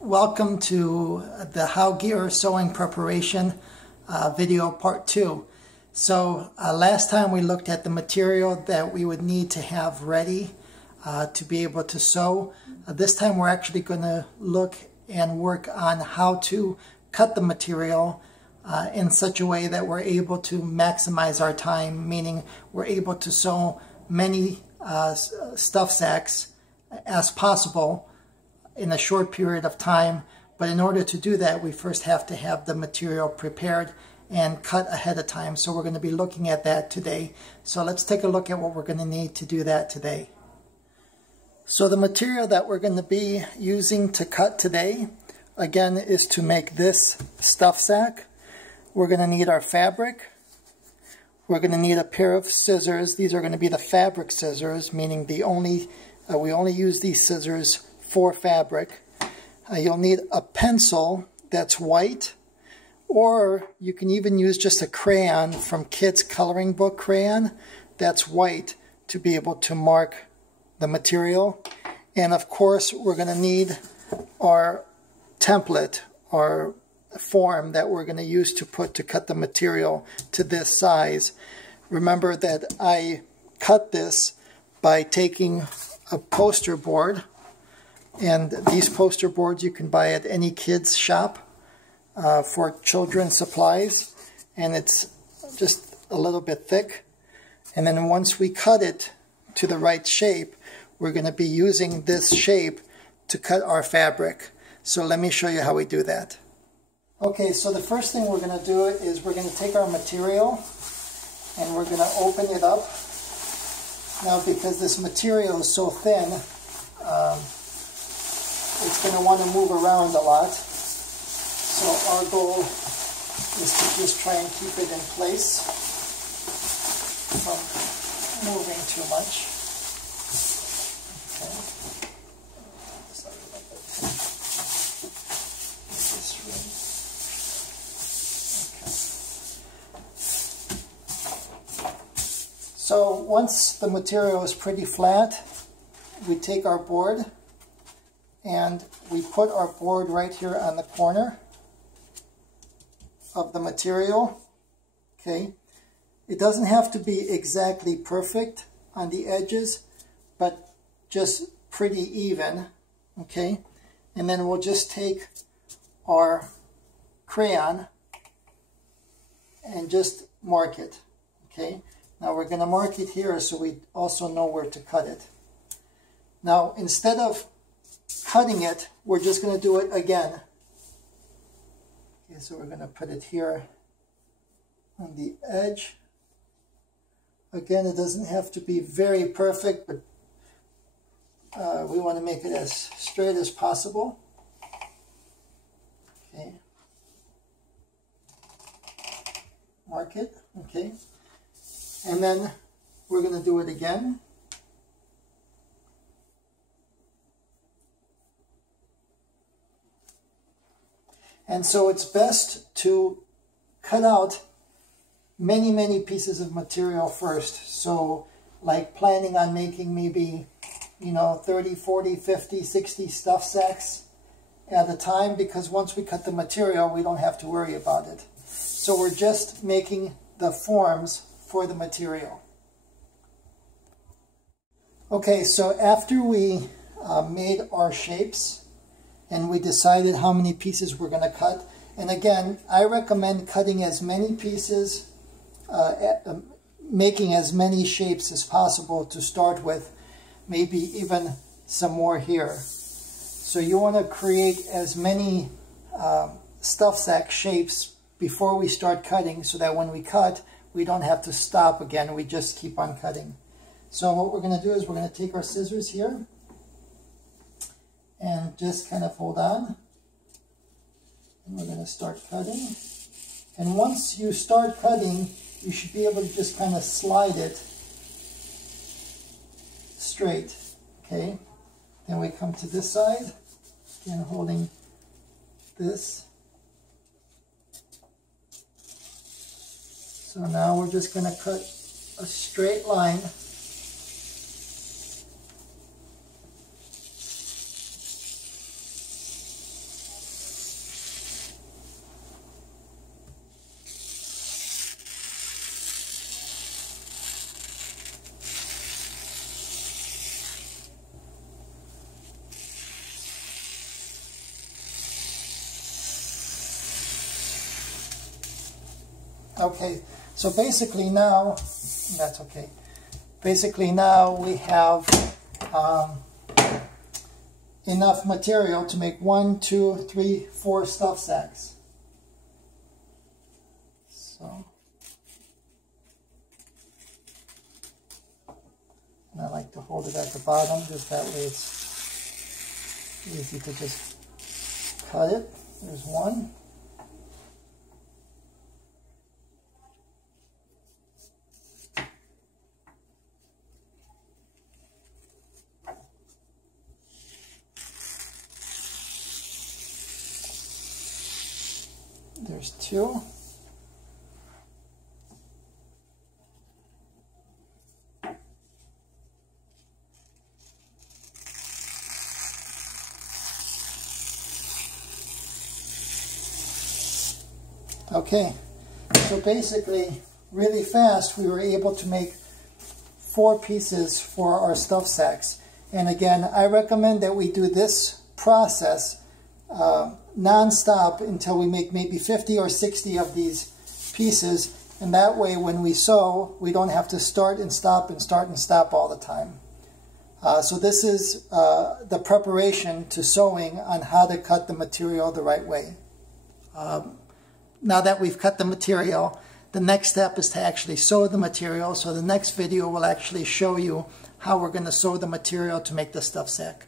Welcome to the HAU gear sewing preparation video part 2. So last time we looked at the material that we would need to have ready to be able to sew. This time we're actually going to look and work on how to cut the material in such a way that we're able to maximize our time, meaning we're able to sew many stuff sacks as possible in a short period of time. But in order to do that, we first have to have the material prepared and cut ahead of time. So we're going to be looking at that today. So let's take a look at what we're going to need to do that today. So the material that we're going to be using to cut today, again, is to make this stuff sack. We're going to need our fabric. We're going to need a pair of scissors. These are going to be the fabric scissors, meaning we only use these scissors for fabric. You'll need a pencil that's white, or you can even use just a crayon from Kids Coloring Book crayon that's white to be able to mark the material. And of course we're going to need our template, our form that we're going to use to cut the material to this size. Remember that I cut this by taking a poster board. And these poster boards you can buy at any kids shop for children's supplies, and it's just a little bit thick. And then once we cut it to the right shape, we're going to be using this shape to cut our fabric. So let me show you how we do that. Okay, so the first thing we're going to do is we're going to take our material and we're going to open it up. Now, because this material is so thin, it's going to want to move around a lot. So our goal is to just try and keep it in place from moving too much. Okay. Sorry about that. Okay. So once the material is pretty flat, we take our board and we put our board right here on the corner of the material. Okay, it doesn't have to be exactly perfect on the edges, but just pretty even. Okay, and then we'll just take our crayon and just mark it. Okay, now we're going to mark it here so we also know where to cut it. Now, instead of cutting it, we're just going to do it again. Okay, so we're going to put it here on the edge. Again, it doesn't have to be very perfect, but we want to make it as straight as possible. Okay. Mark it. Okay. And then we're going to do it again. And so it's best to cut out many pieces of material first. So like planning on making maybe, 30, 40, 50, 60 stuff sacks at a time, because once we cut the material, we don't have to worry about it. So we're just making the forms for the material. Okay, so after we made our shapes, and we decided how many pieces we're going to cut. And again, I recommend cutting as many pieces, making as many shapes as possible to start with, maybe even some more here. So you want to create as many stuff sack shapes before we start cutting, so that when we cut, we don't have to stop again, we just keep on cutting. So what we're going to do is we're going to take our scissors here, and just kind of hold on, and we're going to start cutting. And once you start cutting, you should be able to just kind of slide it straight. Okay, then we come to this side, again holding this. So now we're just going to cut a straight line Okay, so basically now, that's okay. Basically now we have enough material to make 1, 2, 3, 4 stuff sacks. So, and I like to hold it at the bottom, just that way it's easy to just cut it. There's one. There's 2. Okay, so basically, really fast, we were able to make 4 pieces for our stuff sacks. And again, I recommend that we do this process non-stop until we make maybe 50 or 60 of these pieces. And that way, when we sew, we don't have to start and stop and start and stop all the time. So this is the preparation to sewing on how to cut the material the right way. Now that we've cut the material, the next step is to actually sew the material. So the next video will actually show you how we're going to sew the material to make the stuff sack.